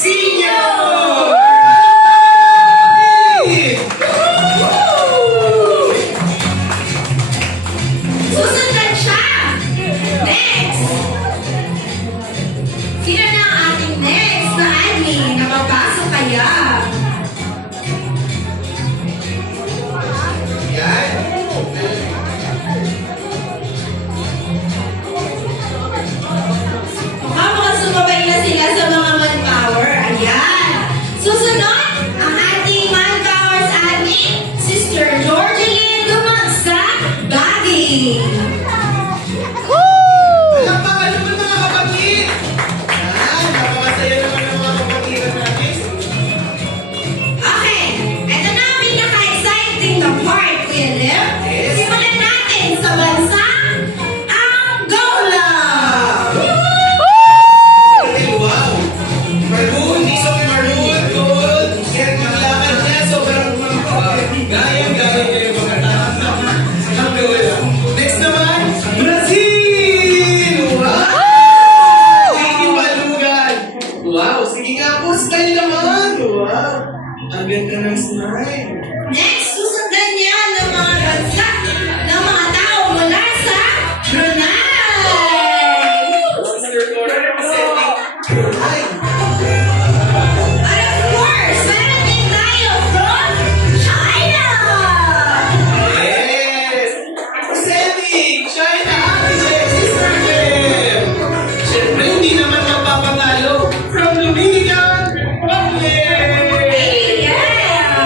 Senior! Susundan siya! Next! Sino na ang ating next na admin na mapasok kaya? Yan. Mukhang sumabay na sila sa mga manpower. Ayan! Susunod, ang ating manpower's admin, Sister Georgeline Dumagsa Baging. Palakpakan naman mga kapatid! Yan, napakasaya naman ng mga kapatiran natin. Okay, ito na ang pinaka-exciting na part, Kuya Lim. Yes. Simulan natin sa bansang Angola! Wow! Maroon, hindi sa maroon, gold. Yan, maglakad niya, sobrang gayang-gayang kayo mga tama. Angola. Next naman, Brazil! Wow! Sige, Malugan. Wow, sige nga po, style naman. Wow! Ang ganda ng smile. Next, susundan niya ng mga bansa ng mga tao mula sa Brunei! Sister Cora representing Brunei. And of course, meron din tayo from China! Yes! Representing China, Ate Jem, Sister Jem. Siyempre, hindi naman magpapatalo from Dominican Republic. Yeah!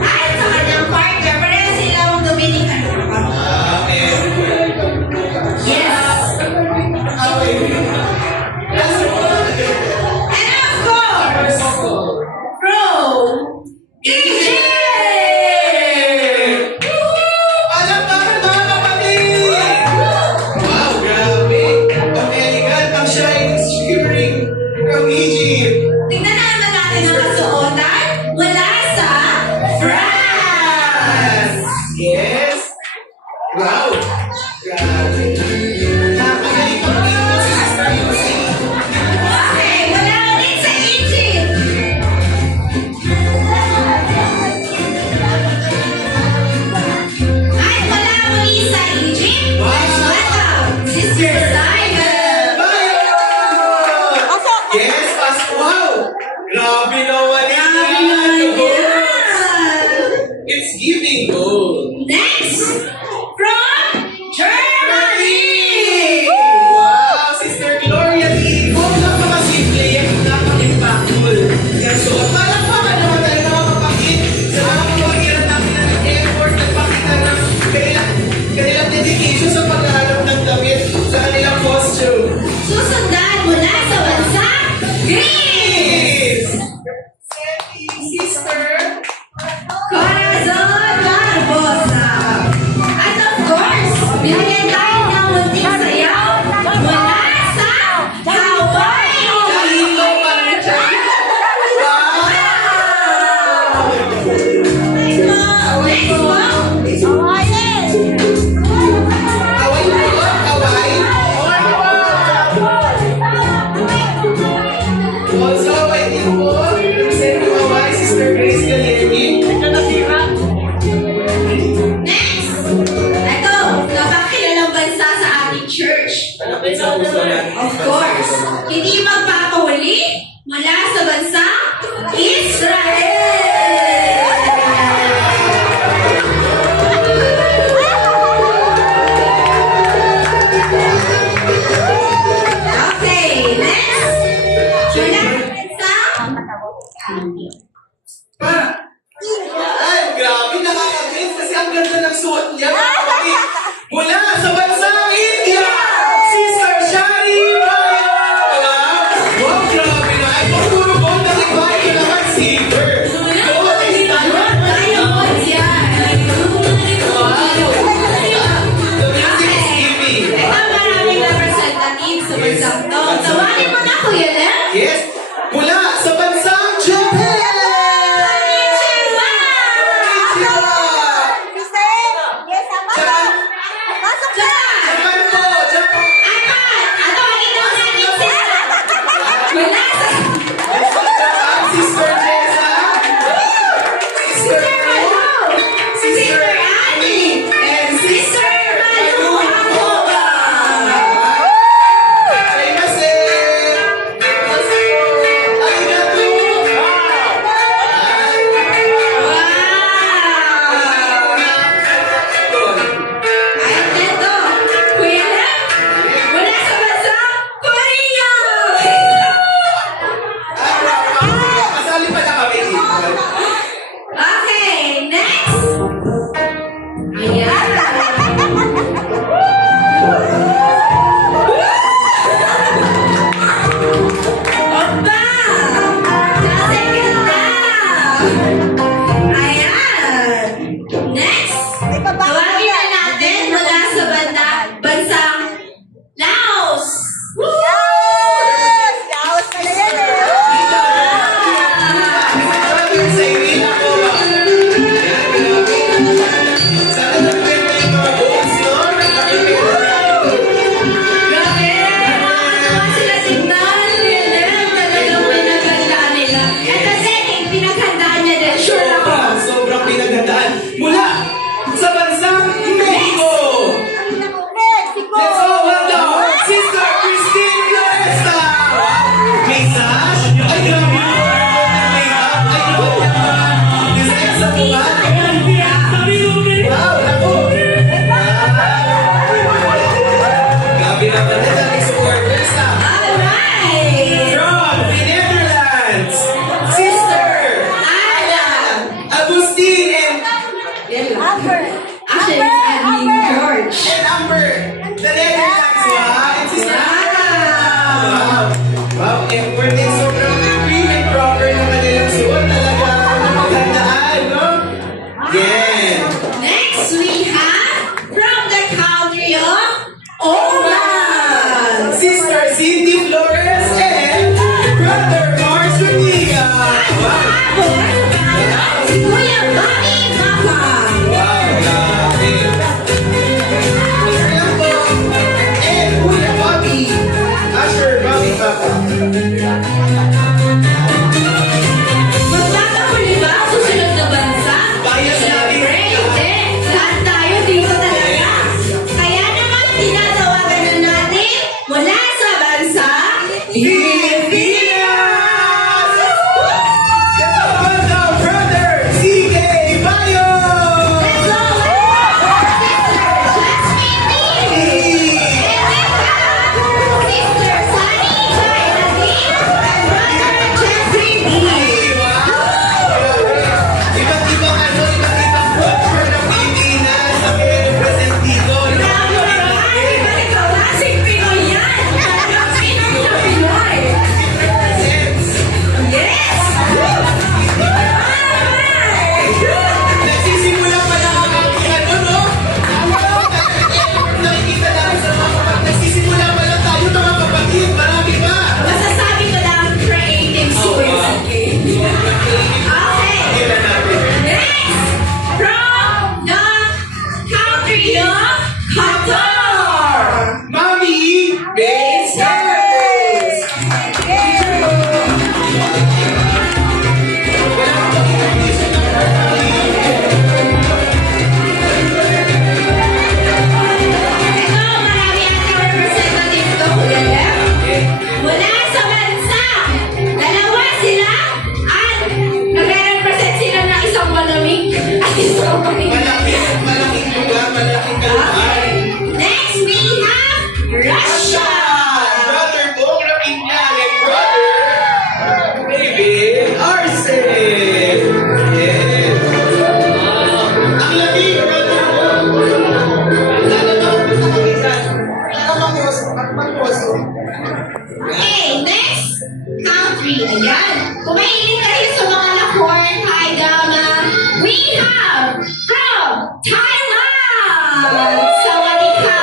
At sa kanyang partner, pareho silang Dominican Republic. Okay. Yes! Okay. Last one. And of course, from Egypt! Palakpakan mga kapatid! Wow, grabe! Ang elegant, ang shimmering from Egypt. Tingnan naman natin ang kasuotan mula sa France! Yes! Wow! Grabe! Nakakagaling ang tingin si Sister Lucy. Okay, mula ulit sa Egypt! At mula muli sa Egypt, let's welcome Sister Simon! Yes, wow! Grabe naman Grabe yan! naman yan! It's giving gold. Next, from Germany! Wow! Sister Gloria Lee! Kung napakasimple yan, napaka-impactful. Yan, so, palakpakan naman tayo mga kapatid sa mga kapatiran natin na nag-effort, nagpakita ng kanilang dedication sa paglalaro ng damit sa kanilang costume. Susundan mula sa bansa Greece! Sister! Corazon Barbosa! At of course, bigyan tayo ng munting sayaw mula sa Hawaii! Kalito pa rin siya. Wow! Next one! Kaway po, kaway. Also, kaway din po. Representing kaway, Sister Grace Galeri. Next! Ito, napakilalang bansa sa ating church. Of course, hindi magpapahuli mula sa bansa Israel! Okay, next! Mula sa Pa! Ay, grabe, nakaka-amaze kasi ang ganda ng suot niya. mga kapatid. Mula sa bansang India, Sister Shari Raya! Wow, grabe na. Ay, pagpuro ko, nakikbahay ko naman, silver. Gold is diamond. Diamonds yan! The music is giving. Ito maraming representative sa bansang to. Tawagin mo na, Kuya Lem! Yes, mula sa bansang Japan! blush. Ay, grabe. Ay, grabe naman. Design sa mukha. Wow, naku. Grabe naman. Daming supporters, ha. Alright! From the Netherlands, Sister Ada! Agustin and Actually, it's Admin George. Amber. The Netherlands, wow. And Sister Wow! Wow, effort and sobrang prim and proper na kanilang suot. Talaga napaghandaan, no? Yeah. Next, we have from the country of Oman. Sister Cindy Flores and Brother Mars Zuniga. Wow. Si Kuya Bobby Papa. Wow, grabe. Sister lang po. And Kuya Bobby. Asher Bobby Papa. Magtatapuli ba ang susunod na bansa? Bias natin. Siyempre, hindi. Lahat tayo dito talaga. Kaya naman, tinatawagan na natin mula sa bansa Pilipinas! Kasama ng Brother CK Bayo! Let's go! Sister Jasmine Lee! Sister Sunny Joy Nadim and Brother Jeffrey Lee! Iba't ibang culture ng Pilipinas ang represent dito. Grabe naman! Ibang klaseng Pinoy yan! Talagang Pinoy na Pinoy! Yes! Nagsisimula pa lang ang aking ano, no? Nakikita namin sa mga kapatid. Nagsisimula pa lang tayo mga kapatid. Marami pa. Masasabi ko lang creative skills. Okay. Kailan natin? Next, from the country of Qatar. Mami Bases! Ito, marami ating representative to, Kuya Lem. Mula sa bansa, dalawa sila at nagre-represent sila ng isang malamig at isang malamig. Malaking lugar, malaking kalugar. Next, we have Russia. Brother Bong Rapinyan and brother David Arce. Yes. Ang lamig, brother Bong. Sana ba ang gusto kami dyan? Magposo. Okay, next country. Ayan. Kung mahilig kayo sa mga lakorn, hi, Gama. We have from Thailand. Sawadika.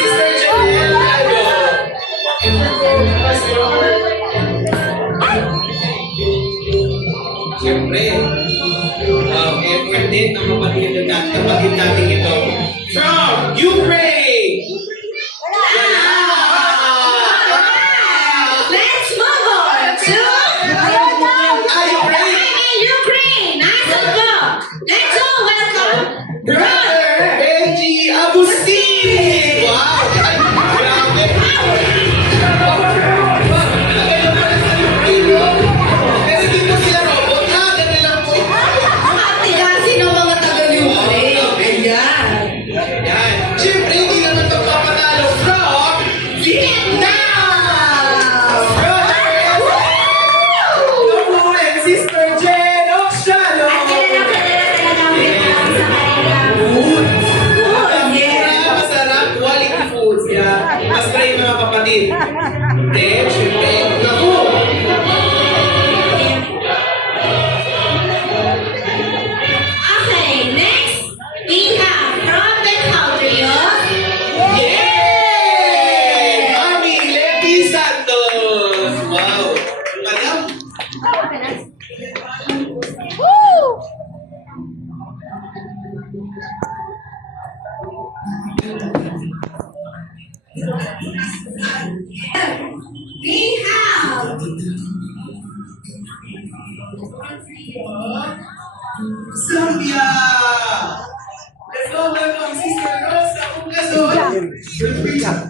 Sister Janelle Lago. Siyempre, effort din ng kapatid natin ito. From Ukraine! Let's move on to Ukraine. Nice and go. Let's go. Welcome. Brother Benji Agustin! Wow! Ay, grabe! Pero hindi po sila robot, ha? Ganun lang po. Matigasin ng mga taga-Ukraine. Ayan. Yan. Siyempre, hindi naman magpapatalo from Vietnam! Brother Naku and Sister Jen Oxiano! At kilala talaga ang Vietnam sa kanilang Food! food. Yes. Masarap, quality foods. Kaya, mas try mga kapatid. Then, siyempre, naku! Okay, next, we have from the country of Yay! Mami Leti Santos! Wow! Madam! we have Zambia! Let's go, welcome Sister Rosa Ungason! Wait lang.